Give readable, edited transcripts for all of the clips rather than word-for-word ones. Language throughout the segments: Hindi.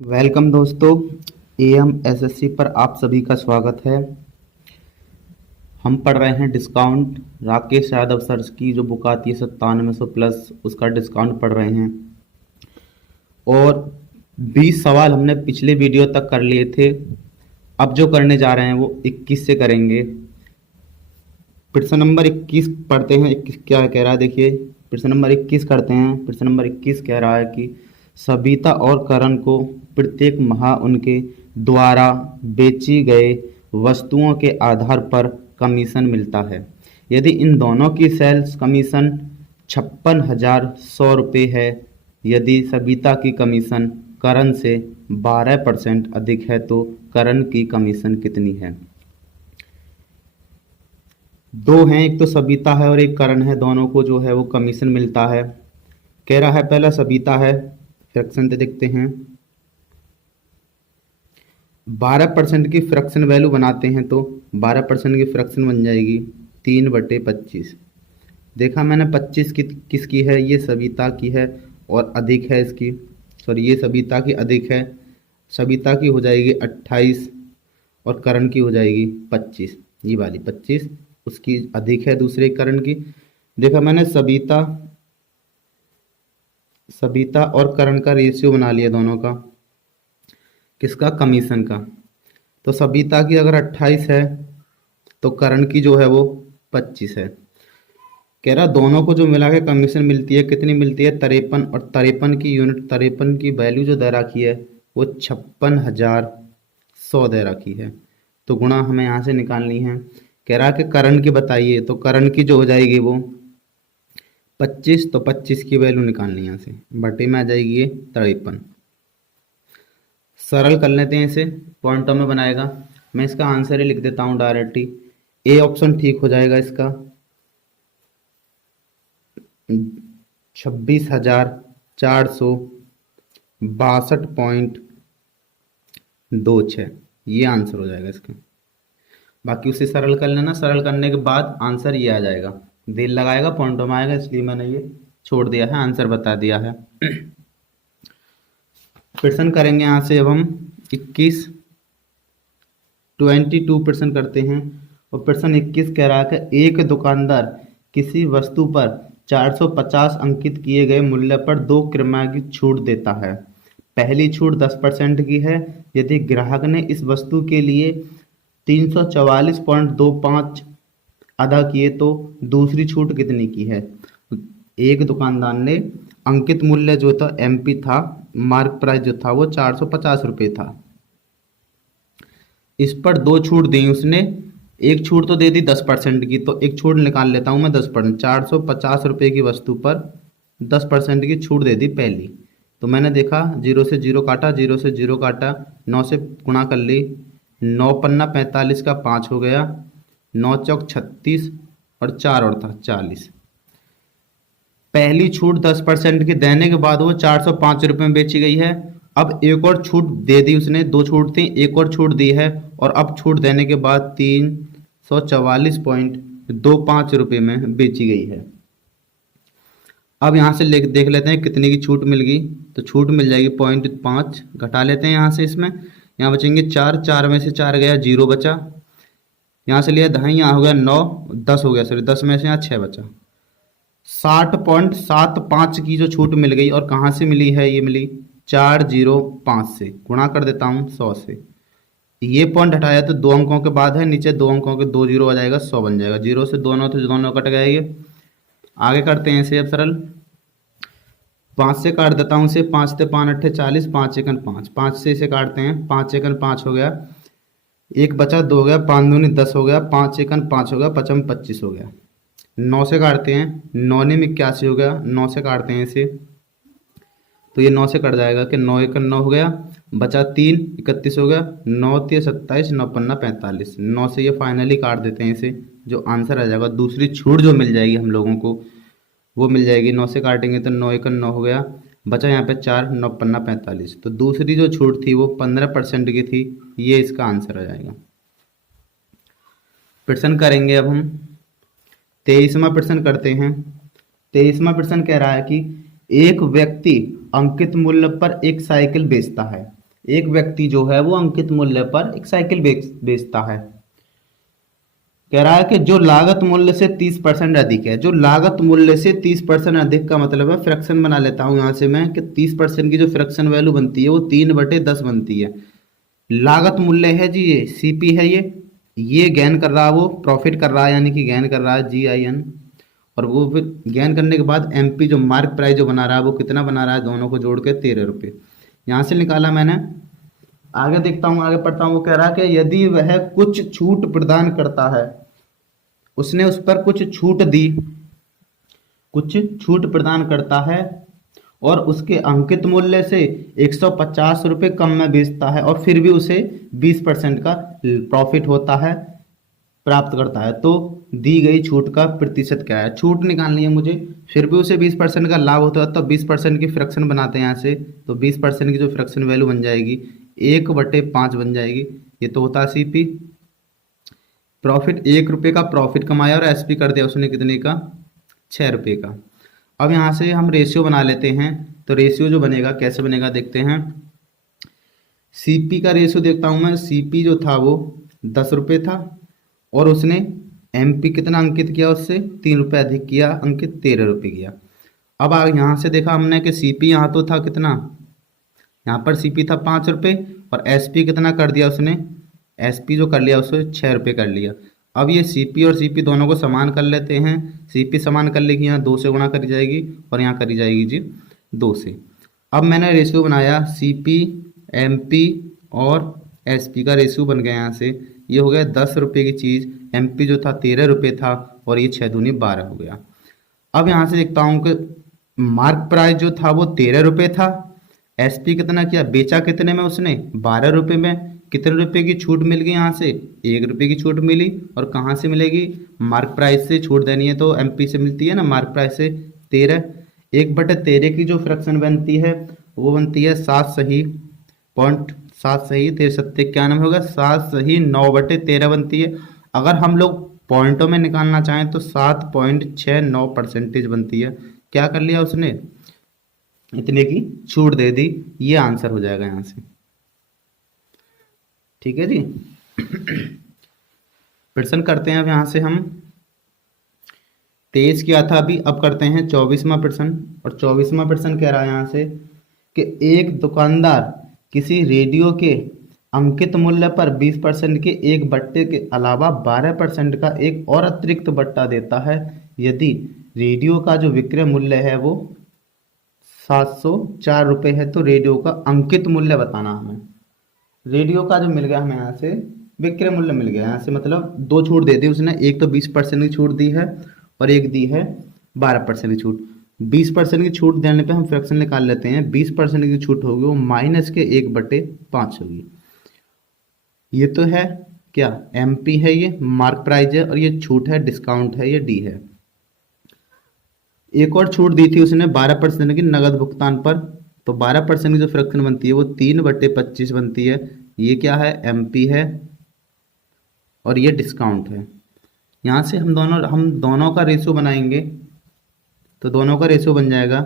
वेलकम दोस्तों, एएम एसएससी पर आप सभी का स्वागत है। हम पढ़ रहे हैं डिस्काउंट। राकेश यादव सर की जो बुक आती है 9700 प्लस, उसका डिस्काउंट पढ़ रहे हैं। और 20 सवाल हमने पिछले वीडियो तक कर लिए थे। अब जो करने जा रहे हैं वो 21 से करेंगे। प्रश्न नंबर 21 पढ़ते हैं। 21 क्या कह रहा है, देखिए। प्रश्न नंबर 21 करते हैं। प्रश्न नंबर 21 कह रहा है कि सबिता और करण को प्रत्येक माह उनके द्वारा बेची गए वस्तुओं के आधार पर कमीशन मिलता है। यदि इन दोनों की सेल्स कमीशन 56,100 रुपये है, यदि सबिता की कमीशन करण से 12% अधिक है तो करण की कमीशन कितनी है। दो हैं, एक तो सबिता है और एक करण है, दोनों को जो है वो कमीशन मिलता है। कह रहा है पहला सबिता है, फ्रैक्शन दे देखते हैं। 12% की फ्रैक्शन वैल्यू बनाते हैं तो 12% की फ्रैक्शन बन जाएगी 3/25। देखा मैंने 25 की किसकी है, ये सबिता की है और अधिक है इसकी, सॉरी ये सबिता की अधिक है। सबिता की हो जाएगी 28 और करण की हो जाएगी 25। ये वाली 25 उसकी अधिक है दूसरे करण की। देखा मैंने सबिता और करण का रेशियो बना लिया दोनों का, किसका, कमीशन का। तो सबिता की अगर 28 है तो करण की जो है वो 25 है। कह रहा दोनों को जो मिला के कमीशन मिलती है, कितनी मिलती है, 53। और 53 की यूनिट, 53 की वैल्यू जो दे रखी है वो 56,100 दे रखी है। तो गुणा हमें यहाँ से निकालनी है। कह रहा कि करण की बताइए, तो करण की जो हो जाएगी वो 25, तो 25 की वैल्यू निकालनी है यहाँ से, बटे में आ जाएगी ये 53। सरल कर लेते हैं इसे, पॉइंटों में बनाएगा। मैं इसका आंसर ही लिख देता हूँ डायरेक्टली। ए ऑप्शन ठीक हो जाएगा इसका, 26,462.26, ये आंसर हो जाएगा इसका। बाकी उसे सरल कर लेना, सरल करने के बाद आंसर ये आ जाएगा। देर लगाएगा, पॉइंटों में आएगा, इसलिए मैंने ये छोड़ दिया है, आंसर बता दिया है। प्रश्न करेंगे यहाँ से अब हम 22% करते हैं। और प्रश्न 21 कह रहा है कि एक दुकानदार किसी वस्तु पर 450 अंकित किए गए मूल्य पर 2 क्रम की छूट देता है। पहली छूट 10% की है। यदि ग्राहक ने इस वस्तु के लिए 344.25 अदा किए तो दूसरी छूट कितनी की है। एक दुकानदार ने अंकित मूल्य जो था एमपी था, मार्क प्राइस जो था वो 450 रुपये था। इस पर 2 छूट दी उसने। एक छूट तो दे दी 10% की, तो एक छूट निकाल लेता हूं मैं 10%। 450 रुपये की वस्तु पर 10% की छूट दे दी पहली। तो मैंने देखा 0 से 0 काटा, 0 से 0 काटा, 9 से गुणा कर ली, 9 पन्ना 45 का 5 हो गया, 9 चौक 36 और 4 और था 40। पहली छूट 10% की देने के बाद वो 405 रुपये में बेची गई है। अब एक और छूट दे दी उसने, 2 छूट थी, एक और छूट दी है और अब छूट देने के बाद 344.25 रुपये में बेची गई है। अब यहाँ से देख लेते हैं कितने की छूट मिल गई। तो छूट मिल जाएगी 0.5, घटा लेते हैं यहाँ से। इसमें यहाँ बचेंगे 4, 4 में से 4 गया, 0 बचा। यहाँ से लिया 10, यहाँ हो गया 9, 10 हो गया, सॉरी 10 में से यहाँ 6 बचा। 60.75 की जो छूट मिल गई, और कहाँ से मिली है, ये मिली 405 से। गुणा कर देता हूँ 100 से। ये पॉइंट हटाया तो 2 अंकों के बाद है, नीचे 2 अंकों के 2 जीरो आ जाएगा, 100 बन जाएगा। 0 से दोनों थे, दोनों कट गए। ये आगे करते हैं इसे अब सरल। 5 से काट देता हूँ इसे, 5 से 5 अट्ठे 40, 5 एकन 5, 5 से इसे काटते हैं, 5 एकन 5 हो गया, 1 बचा, 2 हो गया, 5 दूनी 10 हो गया, 5 एकन 5 हो गया, 5 में 25 हो गया। 9 से काटते हैं, 9 ने 81 हो गया, 9 से काटते हैं इसे, तो ये 9 से कट जाएगा कि 9 एकन 9 हो गया, बचा 3, 31 हो गया, 9 3 27, 9 पन्ना 45। 9 से ये फाइनली काट देते हैं इसे, जो आंसर आ जाएगा। दूसरी छूट जो मिल जाएगी हम लोगों को वो मिल जाएगी। 9 से काटेंगे तो 9 एकन 9 हो गया, बचा यहाँ पे 4, 9 पन्ना 45। तो दूसरी जो छूट थी वो 15% की थी, ये इसका आंसर आ जाएगा। प्रश्न करेंगे अब हम 23वां प्रश्न करते हैं। 23वां प्रश्न कह रहा है कि एक व्यक्ति अंकित मूल्य पर एक साइकिल बेचता है। एक व्यक्ति जो है वो अंकित मूल्य पर एक साइकिल बेचता है। कह रहा है कि जो लागत मूल्य से 30% अधिक है। जो लागत मूल्य से 30% अधिक का मतलब है, फ्रैक्शन बना लेता हूं यहां से मैं, कि 30% की जो फ्रैक्शन वैल्यू बनती है वो 3/10 बनती है। लागत मूल्य है जी, ये सीपी है, ये गेन कर रहा है, वो प्रॉफिट कर रहा है, यानी कि गेन कर रहा है GIN। और वो फिर गेन करने के बाद MP जो मार्क प्राइस जो बना रहा है वो कितना बना रहा है, दोनों को जोड़ के 13 रुपये यहाँ से निकाला मैंने। आगे देखता हूँ, आगे पढ़ता हूँ। वो कह रहा है कि यदि वह कुछ छूट प्रदान करता है, उसने उस पर कुछ छूट दी, कुछ छूट प्रदान करता है और उसके अंकित मूल्य से 150 रुपये कम में बेचता है और फिर भी उसे 20% का प्रॉफिट होता है, प्राप्त करता है, तो दी गई छूट का प्रतिशत क्या है। छूट निकालनी है मुझे, फिर भी उसे 20% का लाभ होता है, तो 20% की फ्रैक्शन बनाते हैं यहाँ से। तो 20% की जो फ्रैक्शन वैल्यू बन जाएगी 1/5 बन जाएगी। ये तो होता है CP। प्रॉफिट 1 रुपये का प्रॉफिट कमाया और SP कर दिया उसने कितने का, 6 रुपये का। अब यहाँ से हम रेशियो बना लेते हैं। तो रेशियो जो बनेगा कैसे बनेगा देखते हैं। CP का रेशियो देखता हूँ मैं। CP जो था वो 10 रुपये था और उसने MP कितना अंकित किया, उससे 3 रुपये अधिक किया, अंकित 13 रुपये किया। अब यहाँ से देखा हमने कि CP यहाँ तो था कितना, यहाँ पर CP था 5 रुपये और SP कितना कर दिया उसने, SP जो कर लिया उसने 6 रुपये कर लिया। अब ये CP और CP दोनों को समान कर लेते हैं। CP समान कर लेगी, यहाँ 2 से गुणा करी जाएगी और यहाँ करी जाएगी जी 2 से। अब मैंने रेशियो बनाया CP, MP और SP का रेशियो बन गया यहाँ से। ये हो गया 10 रुपये की चीज़, MP जो था 13 रुपये था और ये 6 दूनी 12 हो गया। अब यहाँ से देखता हूँ कि मार्क प्राइस जो था वो 13 रुपये था। SP कितना किया, बेचा कितने में उसने, 12 रुपये में। कितने रुपए की छूट मिल गई यहाँ से, 1 रुपये की छूट मिली। और कहाँ से मिलेगी, मार्क प्राइस से छूट देनी है तो MP से मिलती है ना, मार्क प्राइस से 13। 1/13 की जो फ्रैक्शन बनती है वो बनती है 7 सही पॉइंट 7 सही 13 होगा, 7 सही 9/13 बनती है। अगर हम लोग पॉइंटों में निकालना चाहें तो 7.69% बनती है। क्या कर लिया उसने, इतने की छूट दे दी। ये आंसर हो जाएगा यहाँ से। ठीक है जी। प्रश्न करते हैं अब यहाँ से हम। 23 किया था अभी, अब करते हैं 24वां प्रश्न। और 24वां प्रश्न कह रहा है यहाँ से कि एक दुकानदार किसी रेडियो के अंकित मूल्य पर 20% के एक बट्टे के अलावा 12% का एक और अतिरिक्त बट्टा देता है। यदि रेडियो का जो विक्रय मूल्य है वो 704 रुपये है, तो रेडियो का अंकित मूल्य बताना हमें। रेडियो का जो मिल गया हमें यहाँ से विक्रय मूल्य मिल गया यहाँ से, मतलब 2 छूट दे दी उसने। एक तो 20% की छूट दी है और एक दी है 12% की छूट। 20% की छूट देने पे हम फ्रैक्शन निकाल लेते हैं। 20% की छूट होगी वो -1/5 होगी। ये तो है क्या, MP है, ये मार्क प्राइस है और ये छूट है, डिस्काउंट है, ये D है। एक और छूट दी थी उसने 12% की नगद भुगतान पर, तो 12% की जो फ्रैक्शन बनती है वो 3/25 बनती है। ये क्या है, MP है और ये डिस्काउंट है। यहाँ से हम दोनों का रेशियो बनाएंगे, तो दोनों का रेशियो बन जाएगा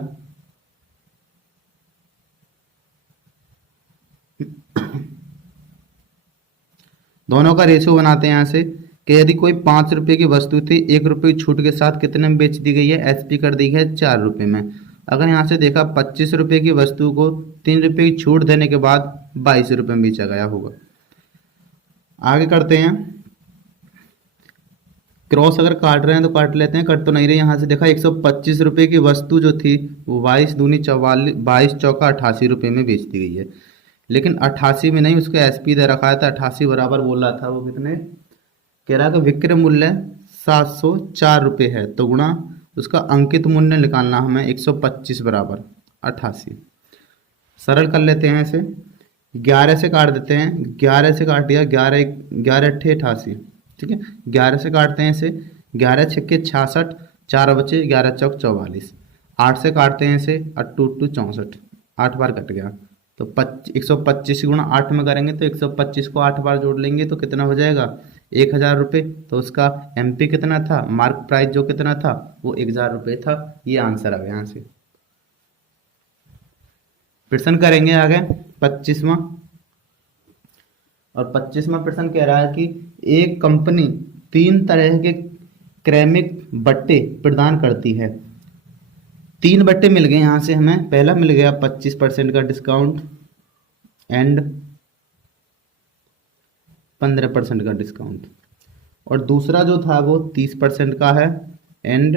दोनों का रेशियो बनाते हैं यहाँ से कि यदि कोई 5 रुपये की वस्तु थी, 1 रुपये की छूट के साथ कितने में बेच दी गई है, SP कर दी है 4 रुपये में। अगर यहाँ से देखा 25 रुपये की वस्तु को 3 रुपये की छूट देने के बाद 22 रुपये में बेचा गया होगा। आगे करते हैं। क्रॉस अगर काट रहे हैं तो काट लेते हैं, कट तो नहीं रहे। यहाँ से देखा 125 रुपये की वस्तु जो थी वो 22 दूनी 44, 22 चौका 88 रुपये में बेच दी गई है। लेकिन 88 में नहीं, उसका SP दे रखा था 88 बराबर बोल रहा था वो कितने, कह रहा कि विक्रय मूल्य 704 रुपये है, तो गुणा उसका अंकित मूल्य निकालना हमें 125 बराबर 88। सरल कर लेते हैं इसे, 11 से काट देते हैं। 11 से काट दिया, 11 11 अट्ठे 88, ठीक है। 11 से काटते हैं इसे, 11 छक्के 66, 4 बचे, 11 चौक 44। 8 से काटते हैं इसे, 8 2 64, 8 बार कट गया। तो 125 गुणा 8 में करेंगे तो 125 को 8 बार जोड़ लेंगे तो कितना हो जाएगा, 1000 रुपये। तो उसका MP कितना था, मार्क प्राइस जो कितना था वो 1000 रुपये था। ये आंसर आ गया यहाँ से। प्रश्न करेंगे आगे 25वां। और 25वां प्रश्न कह रहा है कि एक कंपनी 3 तरह के क्रैमिक बट्टे प्रदान करती है। 3 बट्टे मिल गए यहाँ से हमें। पहला मिल गया 25% का डिस्काउंट एंड 15% का डिस्काउंट, और दूसरा जो था वो 30% का है एंड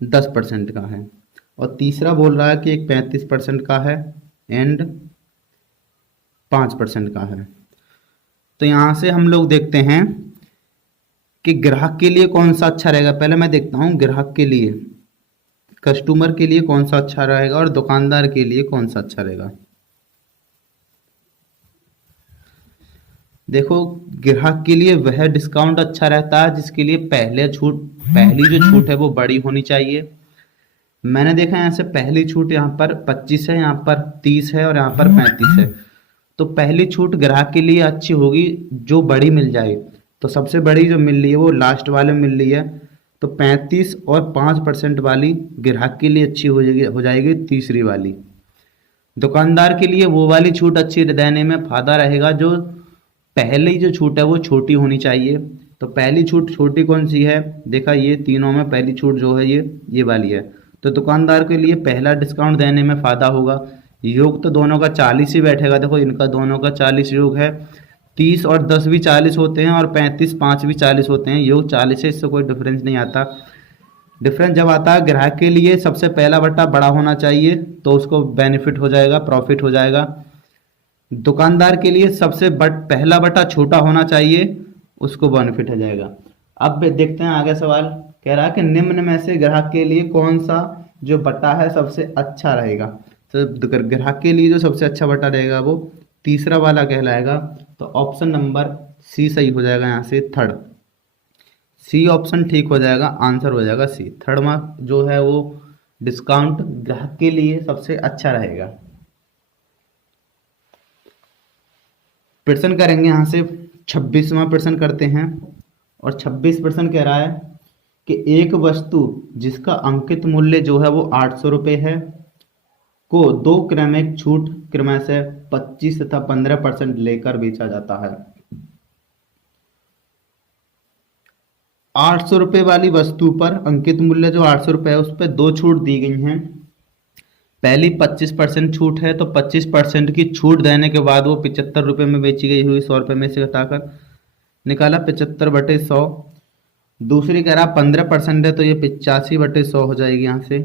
10% का है, और तीसरा बोल रहा है कि एक 35% का है एंड 5% का है। तो यहाँ से हम लोग देखते हैं कि ग्राहक के लिए कौन सा अच्छा रहेगा। पहले मैं देखता हूँ ग्राहक के लिए, कस्टमर के लिए कौन सा अच्छा रहेगा और दुकानदार के लिए कौन सा अच्छा रहेगा। देखो, ग्राहक के लिए वह डिस्काउंट अच्छा रहता है जिसके लिए पहली जो छूट है वो बड़ी होनी चाहिए। मैंने देखा यहाँ से पहली छूट यहाँ पर 25 है, यहाँ पर 30 है और यहाँ पर 35 है। तो पहली छूट ग्राहक के लिए अच्छी होगी जो बड़ी मिल जाए। तो सबसे बड़ी जो मिल रही है वो लास्ट वाले मिल रही है, तो 35 और 5% वाली ग्राहक के लिए अच्छी हो जाएगी तीसरी वाली। दुकानदार के लिए वो वाली छूट अच्छी देने में फायदा रहेगा जो पहली जो छूट है वो छोटी होनी चाहिए। तो पहली छूट छोटी कौन सी है, देखा ये तीनों में पहली छूट जो है ये वाली है। तो दुकानदार के लिए पहला डिस्काउंट देने में फायदा होगा। योग तो दोनों का 40 ही बैठेगा। देखो इनका दोनों का 40 योग है, 30 और 10 भी 40 होते हैं और 35 5 भी 40 होते हैं। योग 40 है, इससे कोई डिफरेंस नहीं आता। डिफरेंस जब आता है ग्राहक के लिए सबसे पहला बट्टा बड़ा होना चाहिए तो उसको बेनिफिट हो जाएगा, प्रॉफिट हो जाएगा। दुकानदार के लिए पहला बटा छोटा होना चाहिए, उसको बेनिफिट हो जाएगा। अब देखते हैं आगे सवाल कह रहा है कि निम्न में से ग्राहक के लिए कौन सा जो बटा है सबसे अच्छा रहेगा। तो ग्राहक के लिए जो सबसे अच्छा बटा रहेगा वो तीसरा वाला कहलाएगा। तो ऑप्शन नंबर सी सही हो जाएगा, यहाँ से थर्ड सी ऑप्शन ठीक हो जाएगा, आंसर हो जाएगा सी। थर्ड मार्क जो है वो डिस्काउंट ग्राहक के लिए सबसे अच्छा रहेगा। प्रश्न करेंगे यहाँ से 26वां प्रश्न करते हैं, और 26 कह रहा है कि एक वस्तु जिसका अंकित मूल्य जो है वो 800 रुपये है को 2 क्रमिक छूट क्रमश से 25 तथा 15% लेकर बेचा जाता है। 800 रुपये वाली वस्तु पर अंकित मूल्य जो 800 रुपये है उस पर 2 छूट दी गई हैं। पहली 25% छूट है, तो 25% की छूट देने के बाद वो 75 रुपये में बेची गई हुई 100 रुपये में से घटाकर निकाला 75/100। दूसरी कह रहा 15% है, तो ये 85/100 हो जाएगी। यहाँ से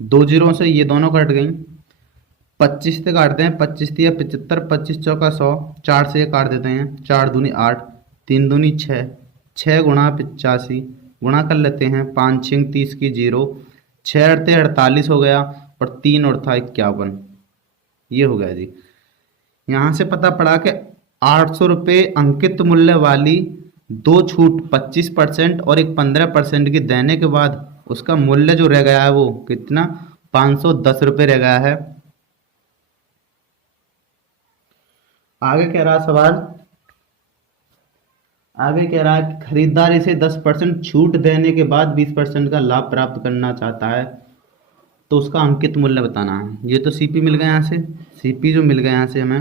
2 जीरो से ये दोनों कट गई, 25 से काटते हैं, 25 दिया 75, 25 चौका 100, 4 से ये काट देते हैं, 4 दूनी 8, 3 दूनी 6, 6 गुणा 85 गुणा कर लेते हैं, 5 6 30 की 0, 6 अड़ते 48 हो गया और 3 और था 51, ये हो गया जी। यहाँ से पता पड़ा कि 800 रुपये अंकित मूल्य वाली 2 छूट 25% और एक 15% की देने के बाद उसका मूल्य जो रह गया है वो कितना 510 रुपये रह गया है। आगे कह रहा सवाल, आगे कह रहा है कि खरीदार इसे 10% छूट देने के बाद 20% का लाभ प्राप्त करना चाहता है, तो उसका अंकित मूल्य बताना है। ये तो सीपी मिल गया, यहाँ से सीपी जो मिल गया यहाँ से हमें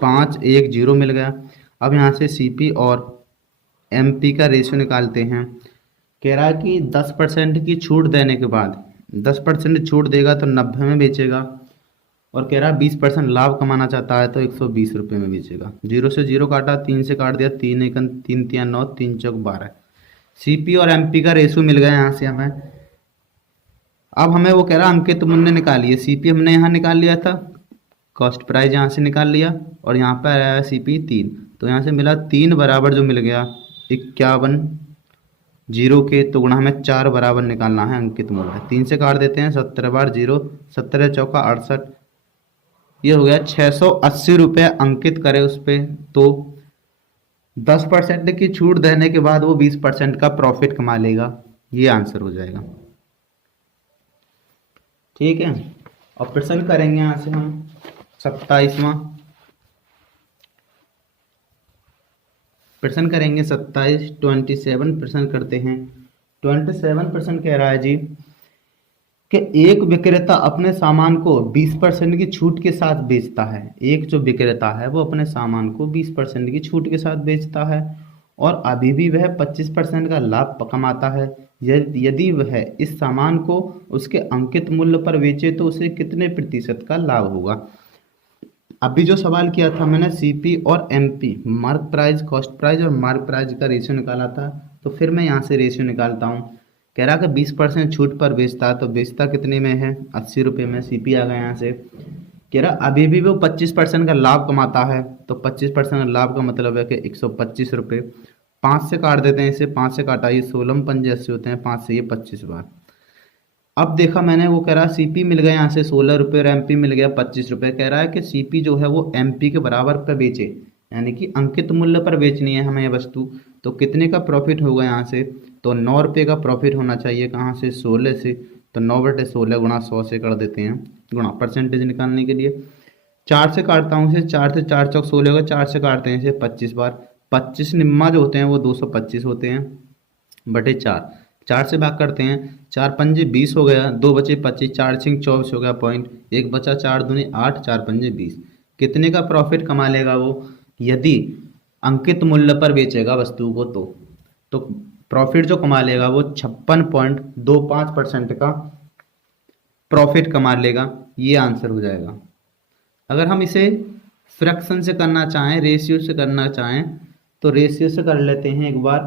510 मिल गया। अब यहाँ से सीपी और एमपी का रेशियो निकालते हैं। कह रहा है कि 10% की छूट देने के बाद 10% छूट देगा तो 90 में बेचेगा, और कह रहा है 20% लाभ कमाना चाहता है तो 120 रुपये में बेचेगा। 0 से 0 काटा, 3 से काट दिया, 3 1 3 3 9, 3 चौक 12। सीपी और एमपी का रेशियो मिल गया यहाँ से हमें। अब हमें वो कह रहा है अंकित मूल्य निकालिए। सीपी हमने यहाँ निकाल लिया था, कॉस्ट प्राइस यहाँ से निकाल लिया, और यहाँ पर आया है सीपी 3, तो यहाँ से मिला 3 बराबर जो मिल गया 51 जीरो के, तो गुणा हमें 4 बराबर निकालना है अंकित मूल्य। 3 से काट देते हैं, 17 बार 0, 17 चौका 68, ये हो गया 680 रुपये अंकित करे उस पर। तो 10% की छूट देने के बाद वो 20% का प्रॉफिट कमा लेगा, ये आंसर हो जाएगा। ठीक है, और प्रश्न करेंगे यहाँ से हम 27वां प्रश्न करेंगे। 27 प्रश्न करते हैं। 27 प्रश्न कह रहा है जी कि एक विक्रेता अपने सामान को 20% की छूट के साथ बेचता है। एक जो विक्रेता है वो अपने सामान को 20% की छूट के साथ बेचता है और अभी भी वह 25% का लाभ कमाता है। यदि वह इस सामान को उसके अंकित मूल्य पर बेचे तो उसे कितने प्रतिशत का लाभ होगा। अभी जो सवाल किया था मैंने सीपी और MP, mark price, cost price और मार्क प्राइस का रेशियो निकाला था, तो फिर मैं यहाँ से रेशियो निकालता हूँ। कह रहा कि 20% छूट पर बेचता है, तो बेचता कितने में है, 80 रुपये में। सीपी आ गया यहाँ से। कह रहा अभी भी वो 25% का लाभ कमाता है, तो 25% लाभ का मतलब है कि 125 रुपये। 5 से काट देते हैं इसे, 5 से काटा, ये 16 पंजे 80 होते हैं, 5 से ये 25 बार। अब देखा मैंने, वो कह रहा सीपी मिल गया यहाँ से 16 रुपये और एमपी मिल गया 25 रुपये। कह रहा है कि सीपी जो है वो एमपी के बराबर पर बेचे, यानी कि अंकित मूल्य पर बेचनी है हमें ये वस्तु। तो कितने का प्रॉफिट होगा यहाँ से, तो 9 रुपये का प्रॉफिट होना चाहिए। कहाँ से, 16 से। तो 9/16 गुणा 100 से कर देते हैं, गुणा परसेंटेज निकालने के लिए। 4 से काटता हूँ इसे, 4 से 4 चौक 16 होगा, 4 से काटते हैं इसे 25 बार। 25 निम्मा जो होते हैं वो 225 होते हैं, बटे 4। 4 से भाग करते हैं, 4 पंजे 20 हो गया, 2 बचे 25, 4 छिंग 24 हो गया पॉइंट, 1 बचा, 4 दूनी 8, 4 पंजे 20। कितने का प्रॉफिट कमा लेगा वो, यदि अंकित मूल्य पर बेचेगा वस्तु को तो प्रॉफिट जो कमा लेगा वो 56.25% का प्रॉफिट कमा लेगा। ये आंसर हो जाएगा। अगर हम इसे फ्रैक्शन से करना चाहें, रेशियो से करना चाहें, तो रेशियो से कर लेते हैं एक बार।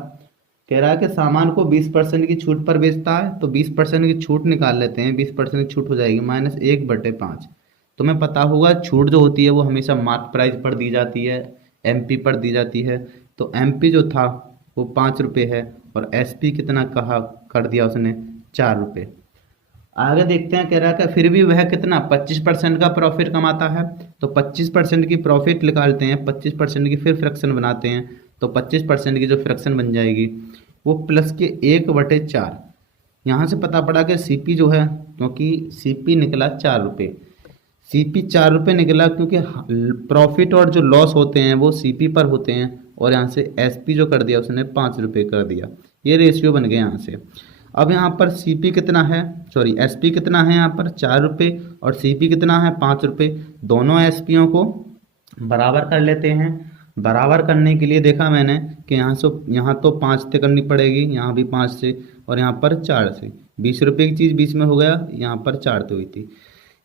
कह रहा है कि सामान को 20% की छूट पर बेचता है, तो 20% की छूट निकाल लेते हैं। 20% की छूट हो जाएगी -1/5। तुम्हें पता होगा छूट जो होती है वो हमेशा मार्क प्राइस पर दी जाती है, एमपी पर दी जाती है। तो एमपी जो था वो 5 रुपये है और एसपी कितना कहा कर दिया उसने, 4 रुपये। आगे देखते हैं, कह रहा है कि फिर भी वह कितना 25% का प्रॉफिट कमाता है। तो 25% की प्रॉफिट निकालते हैं, 25% की फिर फ्रैक्शन बनाते हैं, तो 25% की जो फ्रैक्शन बन जाएगी वो प्लस के 1/4। यहाँ से पता पड़ा कि सीपी जो है, क्योंकि सीपी निकला 4 रुपये, सीपी 4 रुपये निकला क्योंकि प्रॉफिट और जो लॉस होते हैं वो सीपी पर होते हैं, और यहाँ से एसपी जो कर दिया उसने 5 रुपये कर दिया। ये रेशियो बन गया यहाँ से। अब यहाँ पर सीपी कितना है, सॉरी एसपी कितना है, यहाँ पर 4 रुपये और सीपी कितना है 5 रुपये। दोनों एसपीओ को बराबर कर लेते हैं। बराबर करने के लिए देखा मैंने कि यहाँ तो 5 से करनी पड़ेगी, यहाँ भी 5 से, और यहाँ पर 4 से। 20 रुपये की चीज़ बीच में हो गया, यहाँ पर 4 तो हुई थी।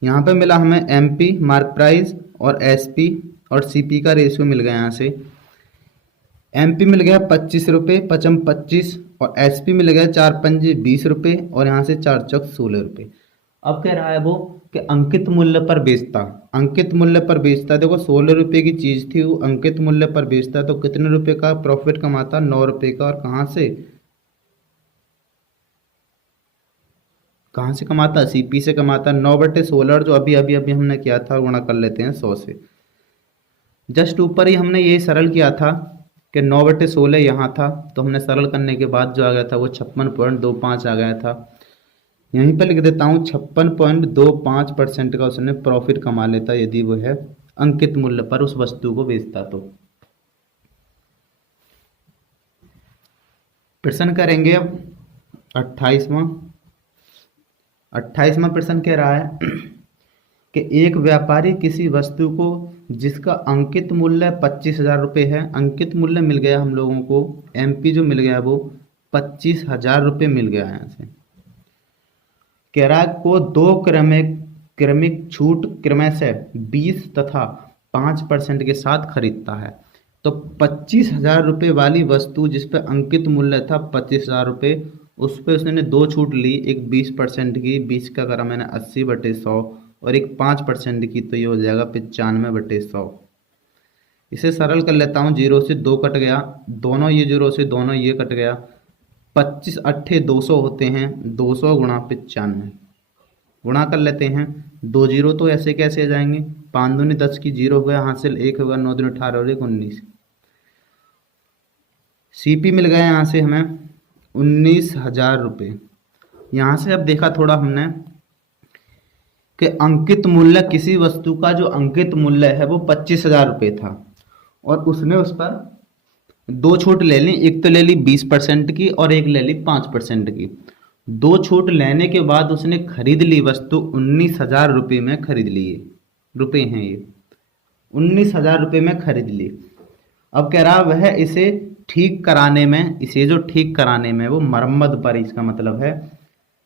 यहाँ पे मिला हमें एमपी मार्क प्राइस और एसपी और सीपी का रेशियो मिल गया। यहाँ से एमपी मिल गया 25 रुपये, 25, और एसपी मिल गया 4 पंजे 20 रुपये, और यहाँ से 4 चौक 16 रुपये। अब कह रहा है वो कि अंकित मूल्य पर बेचता, अंकित मूल्य पर बेचता। देखो 16 रुपये की चीज़ थी, वो अंकित मूल्य पर बेचता तो कितने रुपये का प्रॉफिट कमाता, 9 रुपये का। और कहाँ से कमाता, सीपी से कमाता। 9/16 जो अभी अभी अभी हमने किया था, गुणा कर लेते हैं 100 से। जस्ट ऊपर ही हमने ये सरल किया था कि 9/16 यहाँ था, तो हमने सरल करने के बाद जो आ गया था वो 56.25 आ गया था। यहीं पर लिख देता हूँ 56.25% का उसने प्रॉफिट कमा लेता यदि वो है अंकित मूल्य पर उस वस्तु को बेचता। तो प्रश्न करेंगे अब 28वां प्रश्न कह रहा है कि एक व्यापारी किसी वस्तु को जिसका अंकित मूल्य 25,000 रुपये है, अंकित मूल्य मिल गया हम लोगों को, एमपी जो मिल गया वो 25,000 रुपये मिल गया यहाँ से। कह रहा है को 2 क्रमिक छूट क्रमशः 20 तथा 5% के साथ खरीदता है। तो 25,000 रुपये वाली वस्तु जिस पे अंकित मूल्य था 25,000 रुपये, उस पर उसने 2 छूट ली, एक 20% की, 20 का करा मैंने 80/100, और एक 5% की, तो ये हो जाएगा 95/100। इसे सरल कर लेता हूँ, 0 से 2 कट गया, दोनों ये 0 से दोनों ये कट गया, 25 अट्ठे 200 होते हैं, 200 गुणा 95 गुणा कर लेते हैं। 2 0 तो ऐसे कैसे आ जाएंगे, 5 दूनी 10 की 0 हो गया, हासिल 1 होगा, 9 दूनी 18 और 1 19। सीपी मिल गया यहाँ से हमें 19,000 रुपये। यहाँ से अब देखा थोड़ा हमने कि अंकित मूल्य, किसी वस्तु का जो अंकित मूल्य है वो 25,000 रुपये था, और उसने उस पर 2 छूट ले ली, एक तो ले ली 20% की और एक ले ली 5% की। दो छूट लेने के बाद उसने खरीद ली वस्तु 19,000 रुपये में खरीद लिए, रुपये हैं ये, 19,000 रुपये में खरीद ली। अब कह रहा वह इसे ठीक कराने में, इसे जो ठीक कराने में वो मरम्मत पर, इसका मतलब है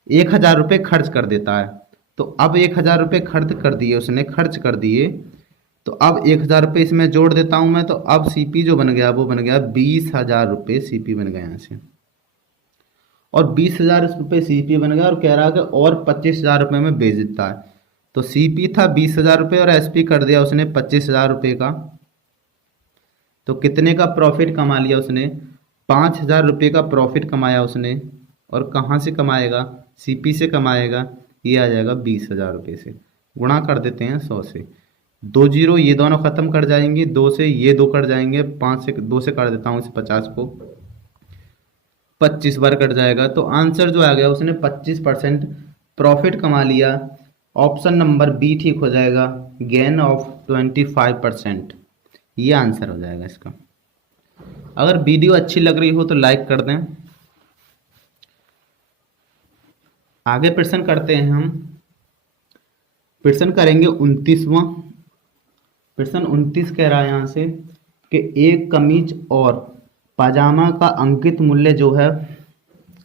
1,000 रुपये खर्च कर देता है। तो अब 1,000 रुपये खर्च कर दिए उसने, खर्च कर दिए, तो अब 1,000 रुपये इसमें जोड़ देता हूँ मैं, तो अब सीपी जो बन गया वो बन गया 20,000 रुपये सीपी बन गया यहाँ से। और 20,000 रुपये सीपी बन गया और कह रहा है कि और 25,000 रुपये में बेच देता है। तो सीपी था 20,000 रुपये और एसपी कर दिया उसने 25,000 रुपये का। तो कितने का प्रॉफिट कमा लिया उसने? 5,000 रुपये का प्रॉफिट कमाया उसने। और कहाँ से कमाएगा? सीपी से कमाएगा। ये आ जाएगा 20,000 रुपये से। गुणा कर देते हैं 100 से। 2 जीरो ये दोनों खत्म कर जाएंगे, 2 से ये 2 कट जाएंगे, 5 से 2 से कर देता हूँ इस 50 को, 25 बार कट जाएगा। तो आंसर जो आ गया उसने 25% प्रॉफिट कमा लिया। ऑप्शन नंबर बी ठीक हो जाएगा, गेन ऑफ 25%। ये आंसर हो जाएगा इसका। अगर वीडियो अच्छी लग रही हो तो लाइक कर दें। आगे प्रश्न करते हैं हम। प्रश्न करेंगे 29वां। प्रश्न 29 कह रहा है यहाँ से कि एक कमीज और पाजामा का अंकित मूल्य जो है,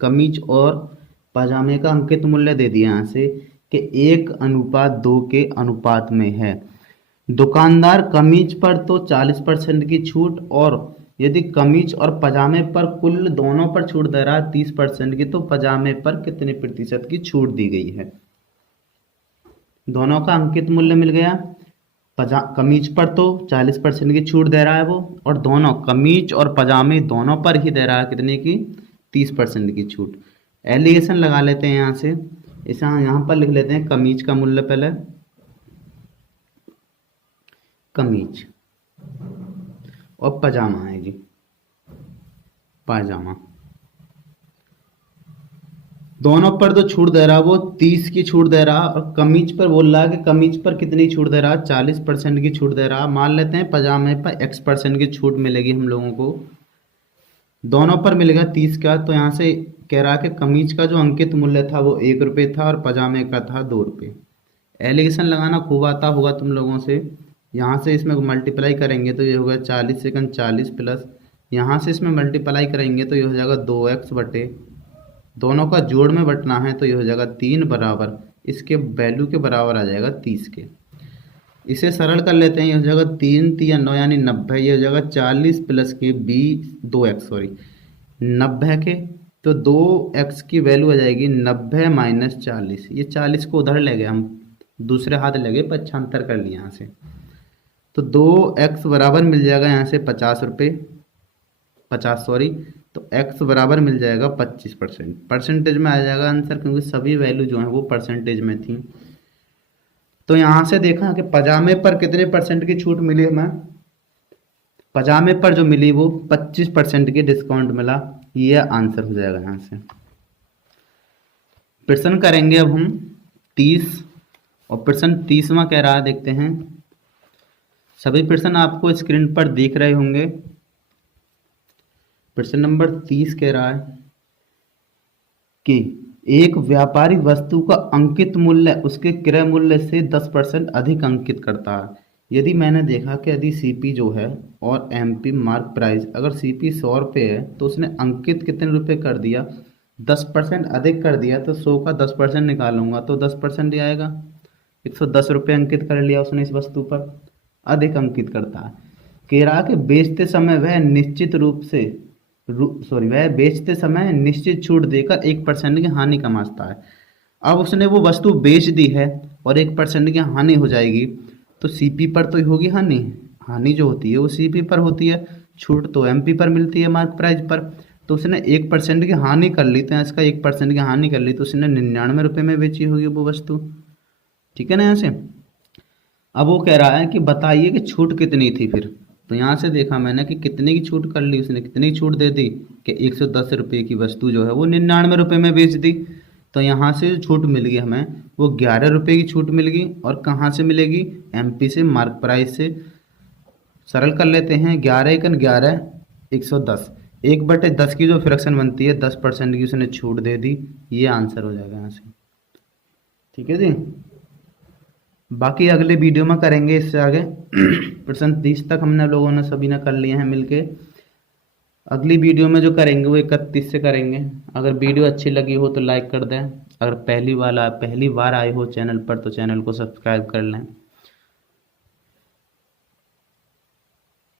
कमीज और पाजामे का अंकित मूल्य दे दिया यहाँ से कि 1:2 के अनुपात में है। दुकानदार कमीज पर तो 40% की छूट, और यदि कमीज और पजामे पर कुल दोनों पर छूट दे रहा है 30% की, तो पजामे पर कितने प्रतिशत की छूट दी गई है? दोनों का अंकित मूल्य मिल गया। कमीज पर तो 40% की छूट दे रहा है वो, और दोनों कमीज और पजामे दोनों पर ही दे रहा है कितने की? 30% की छूट। एलिगेशन लगा लेते हैं यहाँ से। इसे यहाँ पर लिख लेते हैं कमीज का मूल्य पहले, कमीज, और पजामा है जी पायजामा। दोनों पर तो छूट दे रहा वो 30 की छूट दे रहा, और कमीज पर बोल रहा है कि कमीज पर कितनी छूट दे रहा? 40% की छूट दे रहा। मान लेते हैं पजामे पर X% की छूट मिलेगी हम लोगों को। दोनों पर मिलेगा 30 का। तो यहाँ से कह रहा कि कमीज का जो अंकित मूल्य था वो 1 रुपये था और पजामे का था 2 रुपये। एलिगेशन लगाना खूब आता होगा तुम लोगों से। यहाँ से इसमें मल्टीप्लाई करेंगे तो ये होगा 40 सेकंड 40 प्लस, यहाँ से इसमें मल्टीप्लाई करेंगे तो ये हो जाएगा 2x बटे, दोनों का जोड़ में बटना है तो ये हो जाएगा 3 बराबर, इसके वैल्यू के बराबर आ जाएगा 30 के। इसे सरल कर लेते हैं, ये हो जाएगा 3 3 9 यानी 90, ये हो जाएगा 40 प्लस के 90 के, तो 2x की वैल्यू आ जाएगी 90 माइनस 40। ये 40 को उधर ले गए हम, दूसरे हाथ ले गए, पक्षांतर कर लिया यहाँ से। तो 2x बराबर मिल जाएगा यहाँ से 50 रुपये, 50 सॉरी, तो x बराबर मिल जाएगा 25%। परसेंटेज में आ जाएगा आंसर, क्योंकि सभी वैल्यू जो है वो परसेंटेज में थी। तो यहाँ से देखा कि पजामे पर कितने परसेंट की छूट मिली हमें? पजामे पर जो मिली वो 25% की डिस्काउंट मिला। ये आंसर हो जाएगा यहाँ से। प्रश्न करेंगे अब हम 30, और प्रश्न 30वां कह रहा है, देखते हैं। सभी प्रश्न आपको स्क्रीन पर दिख रहे होंगे। प्रश्न नंबर 30 कह रहा है कि एक व्यापारी वस्तु का अंकित मूल्य उसके क्रय मूल्य से 10% अधिक अंकित करता है। यदि मैंने देखा कि यदि सीपी जो है और एमपी मार्क प्राइस, अगर सीपी 100 रुपये है तो उसने अंकित कितने रुपए कर दिया? 10% अधिक कर दिया। तो 100 का 10% निकालूंगा तो 10% ही आएगा। 110 रुपये अंकित कर लिया उसने इस वस्तु पर, अधिक अंकित करता है। कह रहा कि बेचते समय वह निश्चित रूप से वह बेचते समय निश्चित छूट देकर 1% की हानि कमाता है। अब उसने वो वस्तु बेच दी है और 1% की हानि हो जाएगी, तो सीपी पर तो होगी हानि। हानि जो होती है वो सीपी पर होती है, छूट तो एमपी पर मिलती है मार्क प्राइस पर। तो उसने 1% की हानि कर ली, तो इसका 1% की हानि कर ली, तो उसने 99 रुपये में बेची होगी वो वस्तु। ठीक है ना यहाँ से। अब वो कह रहा है कि बताइए कि छूट कितनी थी फिर। तो यहाँ से देखा मैंने कि कितने की छूट कर ली उसने, कितनी छूट दे दी कि 110 रुपये की वस्तु जो है वो 99 रुपये में बेच दी। तो यहाँ से जो छूट मिल गई हमें वो 11 रुपये की छूट मिल गई। और कहाँ से मिलेगी? एमपी से, मार्क प्राइस से। सरल कर लेते हैं, 11 × 11 110, 1/10 की जो फ्रैक्शन बनती है 10% की उसने छूट दे दी, ये आंसर हो जाएगा यहाँ से। ठीक है जी। बाकी अगले वीडियो में करेंगे इससे आगे। प्रश्न 30 तक हमने लोगों ने सभी ने कर लिए हैं मिलके। अगली वीडियो में जो करेंगे वो 31 से करेंगे। अगर वीडियो अच्छी लगी हो तो लाइक कर दें। अगर पहली बार आए हो चैनल पर तो चैनल को सब्सक्राइब कर लें।